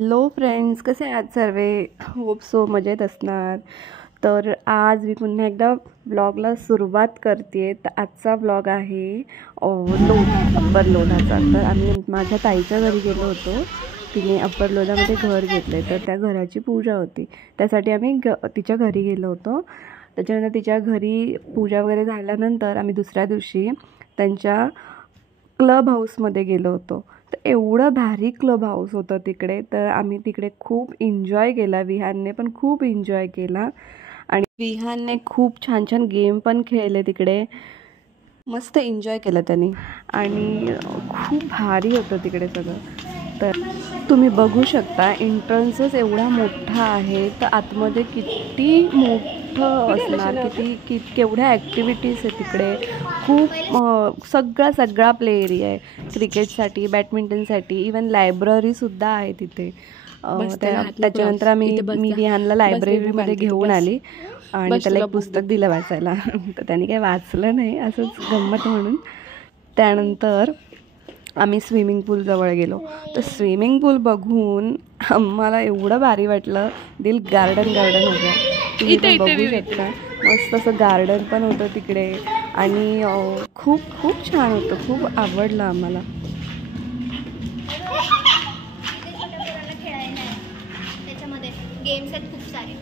Hello friends, कसे आहात सर्वे? Hope so मजेत असणार. तर आज मी पुन्हा एकदा ब्लॉगला सुरुवात करते. तर आजचा ब्लॉग आहे लोधा, अप्पर लोधाचा. तर आम्ही माझ्या ताईच्या घरी गेलो होतो. तिने अप्पर लोधामध्ये घर घेतलं आहे, तर त्या घराची पूजा होती. त्यासाठी आम्ही तिच्या घरी गेलो होतो. त्याच्यानंतर तिच्या घरी पूजा वगैरे झाल्यानंतर आम्ही दुसऱ्या दिवशी त्यांच्या क्लब हाऊसमध्ये गेलो होतो. तर एवढं भारी क्लब हाऊस होतं तिकडे. तर आम्ही तिकडे खूप एन्जॉय केला. विहानने पण खूप एन्जॉय केला आणि विहानने खूप छान छान गेम पण खेळले तिकडे. मस्त एन्जॉय केलं त्यांनी आणि खूप भारी होतं तिकडे सगळं. तर तुम्ही बघू शकता, एंट्रन्सच एवढा मोठा आहे. तर आतमध्ये किती मोठं असणार, केवढ्या ॲक्टिव्हिटीज आहे तिकडे. खूप सगळा प्ले एरिया आहे. क्रिकेटसाठी, बॅडमिंटनसाठी, इवन लायब्ररीसुद्धा आहे तिथे. त्याच्यानंतर मी विहानला लायब्ररीमध्ये घेऊन आली आणि त्याला एक पुस्तक दिलं वाचायला. तर त्याने काही वाचलं नाही, असंच गंमत म्हणून. त्यानंतर आम्ही स्विमिंग पूलजवळ गेलो. तर स्विमिंग पूल बघून आम्हाला एवढं भारी वाटलं. दिल गार्डन होतं. तुम्ही पण बघू शकता. मस्त असं गार्डन पण होतं तिकडे आणि खूप छान होतं. खूप आवडलं आम्हाला. त्याच्यामध्ये गेम्स आहेत खूप सारे.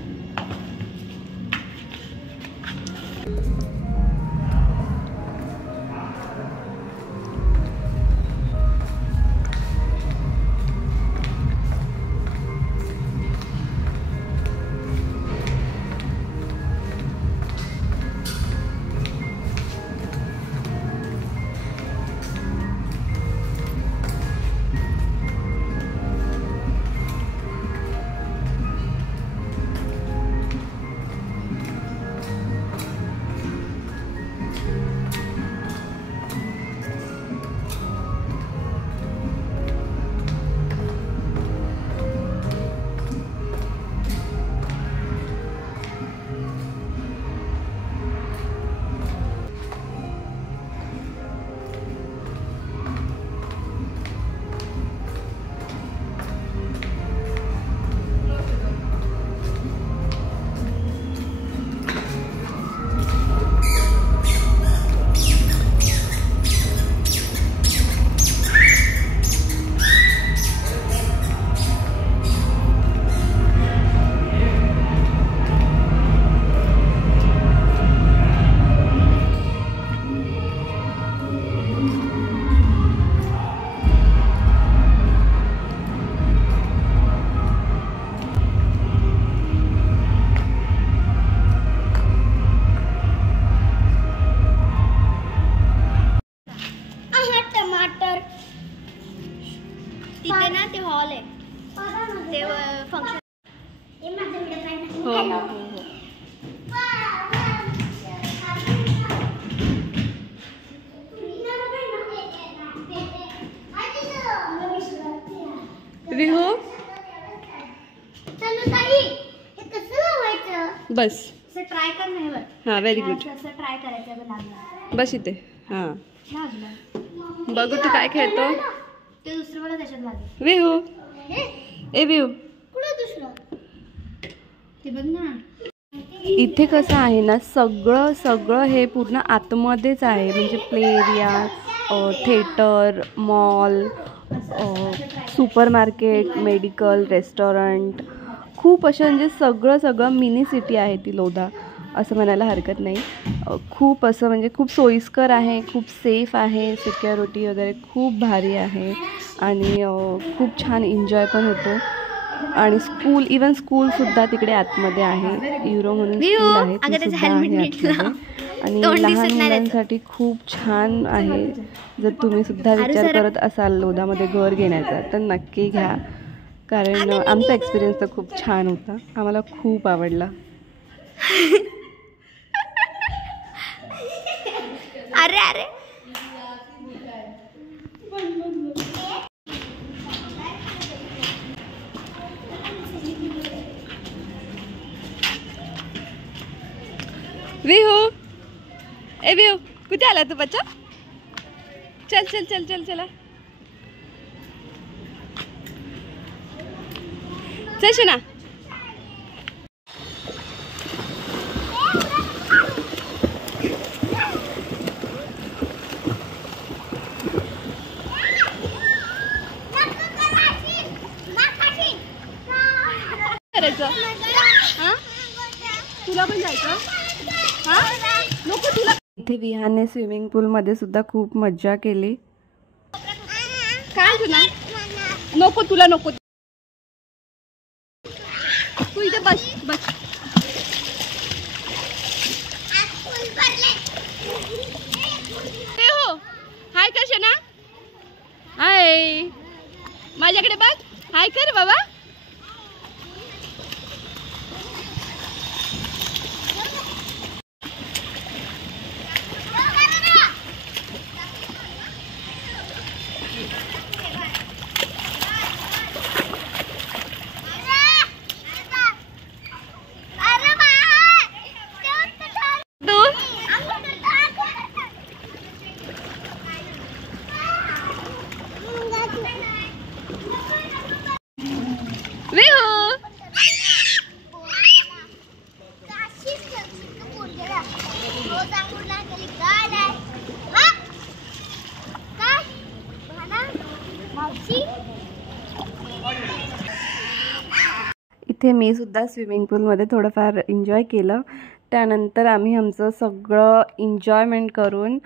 तिथे ना ते हॉल आहे, ते फंक्शन. हो. विहो बस ट्राय कर नाही. हां, व्हेरी गुड. असं ट्राय करायचं लागलं. बस इथे. हां, बघू तू काय खेळतो. ते दुसरं मला त्याच्यात लागलं. विहो, ए विहो, कुठं दुसरं ते बघ ना. इथे कसं आहे ना, सगळं हे पूर्ण आतमध्येच आहे. म्हणजे play area, theatre, mall, super market, medical, restaurant, खूप अशा म्हणजे सगळं मिनी सिटी आहे ती लोधा, असं म्हणायला हरकत नाही. खूप असं म्हणजे खूप सोयीस्कर आहे, खूप सेफ आहे. सिक्युरिटी वगैरे खूप भारी आहे आणि खूप छान एन्जॉय पण होतो. आणि इवन स्कूलसुद्धा तिकडे आतमध्ये आहे. युरो म्हणून स्कूल आहे, ती सुद्धा आहे आतमध्ये. आणि लहान मुलांसाठी खूप छान आहे. जर तुम्ही सुद्धा विचार करत असाल लोधामध्ये घर घेण्याचा, तर नक्की घ्या. कारण आमचा एक्सपिरियन्स तर खूप छान होता. आम्हाला खूप आवडला. अरे अरे विहो, ए विहो, कुठे आला तू बच्चा? चल चल चल चल चला. चल शना. तुला पण जायचं? नको तुला. इथे विहाने स्विमिंग पूलमध्ये सुद्धा खूप मज्जा केली. काय तुला नको? तुला नको. तू इथे बस बस. हो हाय कर शना. हाय माझ्याकडे बघ. हाय कर बाबा. इथे मी सुद्धा स्विमिंग पूलमध्ये थोडंफार एन्जॉय केलं. त्यानंतर आम्ही आमचं सगळं एन्जॉयमेंट करून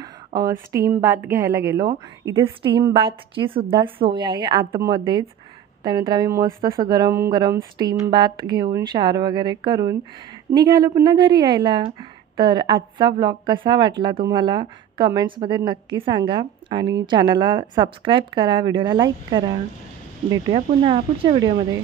स्टीम बाथ घ्यायला गेलो. इथे स्टीम बाथची सुद्धा सोय आहे आतमध्येच. त्यानंतर आम्ही मस्त असं गरम गरम स्टीम बाथ घेऊन शावर वगैरे करून निघालो पुन्हा घरी यायला. तर आजचा व्लॉग कसा वाटला तुम्हाला कमेंट्समध्ये नक्की सांगा आणि चॅनलला सबस्क्राईब करा, व्हिडिओला लाईक करा. भेटूया पुन्हा पुढच्या व्हिडिओमध्ये.